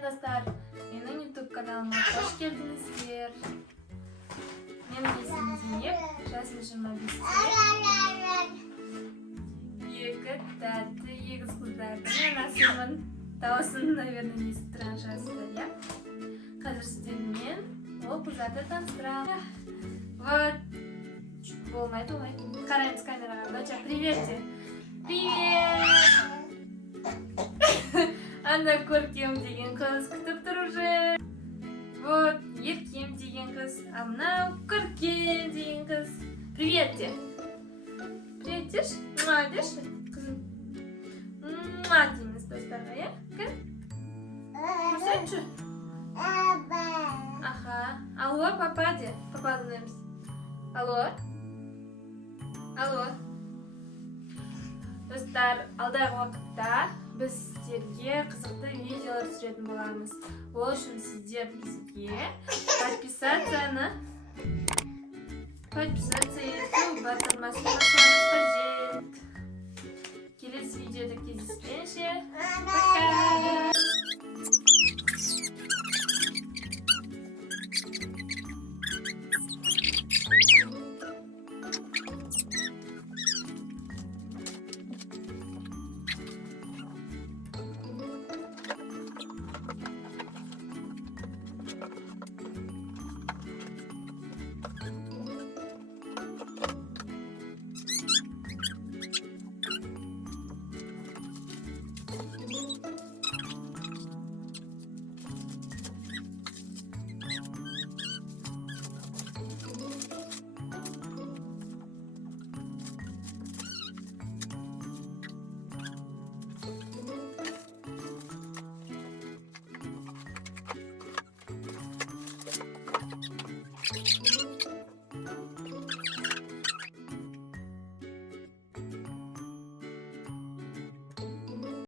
Привет, достар! Менің YouTube каналыма қош келдіңіздер. Менің есімім Зейнеп, жасым 25. Екі тәтті егіз қыздардың анасымын. Дауысын, наверное, естіп тұрған шығарсыздар, иә? Қазір сіздермен ол қыздарды таныстырамын. Вот. Болмайды. Қараймыз камераға. Доча, приветте! Привет! Ана көркем деген қыз күтіп тұр уже. Вот, еркем деген қыз, а мынау көркем деген қыз. Привет де. Привет деші. Муа деші, қызым. Муа дейміз достарға, иә? Кім? Көрсетші. Аха. Алло, папа де. Папа дұнаймыз. Алло. Алло. Достар, алдағы уақытта біз сіздерге қызықты видеолар түсіретін боламыз. Ол үшін сіздер бізге подписация ету батырмасын басуыңыз қажет. Келесі видеода кездескенше. Пока!